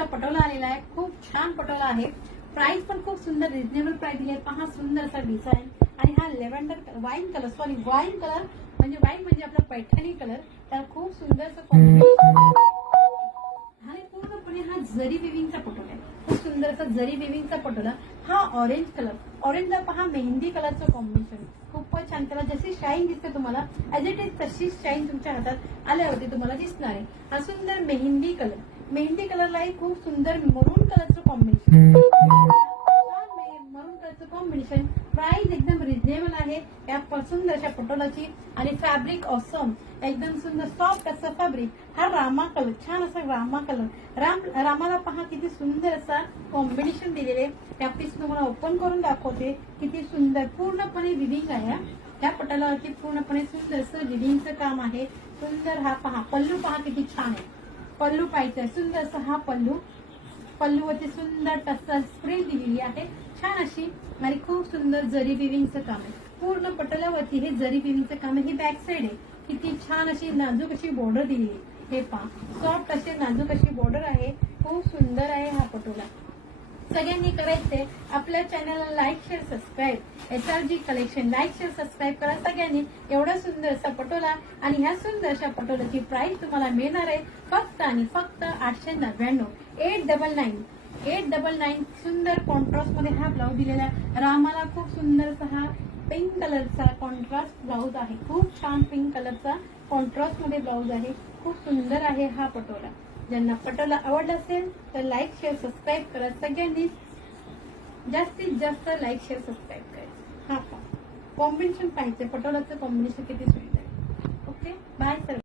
असा पटोला आलेला आहे. खूप छान पटोला आहे. प्राइस पण खूप सुंदर रिजनेबल प्राइस दिली आहे. पहा सुंदर असा डिझाईन आणि हा लेव्हेंडर वाईन कलर म्हणजे आपला पैठणी कलर. तर खूप सुंदर असं कॉम्बिनेशन आणि पूर्णपणे हा जरी विविंगचा पटोला आहे. खूप सुंदर असा जरी विविंगचा पटोला. हा ऑरेंजला पहा मेहंदी कलरचं कॉम्बिनेशन. खूपच छान. त्याला जशी शाईन दिसते तुम्हाला ॲज इट इज तशी शाईन तुमच्या हातात आल्यावरती तुम्हाला दिसणार आहे. हा सुंदर मेहंदी कलरलाही खूप सुंदर मरून कलरचं कॉम्बिनेशन. मरून कलरचं कॉम्बिनेशन. प्राइस एकदम रिजनेबल आहे या सुंदर अशा पटोलाची. आणि फॅब्रिक ऑसम, एकदम सुंदर सॉफ्ट असं फॅब्रिक. हा रामा कलर, छान असा रामा कलर. रामाला पहा किती सुंदर असा कॉम्बिनेशन दिलेले. या पीस तुम्हाला ओपन करून दाखवते. किती सुंदर पूर्णपणे विविंग आहे. या पटोलावरती पूर्णपणे सुंदर असं विविंगचं काम आहे. सुंदर हा पहा पल्लू, पहा किती छान आहे. पल्लू पाहिजे सुंदर असं हा पल्लूवरती सुंदर टसल स्प्रे दिलेली आहे. छान अशी आणि खूप सुंदर जरी विविंगचं काम आहे. पूर्ण पटोलावरती हे जरी विविंगचं काम आहे. ही बॅक साइड आहे. किती छान अशी नाजूक अशी बॉर्डर दिलेली आहे. हे पहा सॉफ्ट अशी नाजूक अशी बॉर्डर आहे. खूप सुंदर आहे हा पटोला. सगळ्यांनी करायचंय आपल्या चॅनलला like share subscribe. SRG collection like share subscribe करा सगळ्यांनी. एवढा सुंदर असा पटोला आणि ह्या सुंदर अशा पटोलाची प्राइस तुम्हाला मिळणार आहे फक्त आणि फक्त 899. 899. सुंदर कॉन्ट्रास्ट मध्ये हा ब्लाऊज दिलेला आहे. रामाला खूप सुंदर असा हा पिंक कलरचा कॉन्ट्रास्ट ब्लाऊज आहे. खूप छान पिंक कलरचा कॉन्ट्रास्ट मध्ये ब्लाऊज आहे. खूप सुंदर आहे हा पटोला. ज्यांना पटोला आवडला असेल तर लाईक शेअर सबस्क्राईब करा सगळ्यांनी. जास्तीत जास्त लाईक शेअर सबस्क्राईब करायचं. हा कॉम्बिनेशन पाहिजे पटोलाचं कॉम्बिनेशन किती सुंदर आहे. Okay bye sir.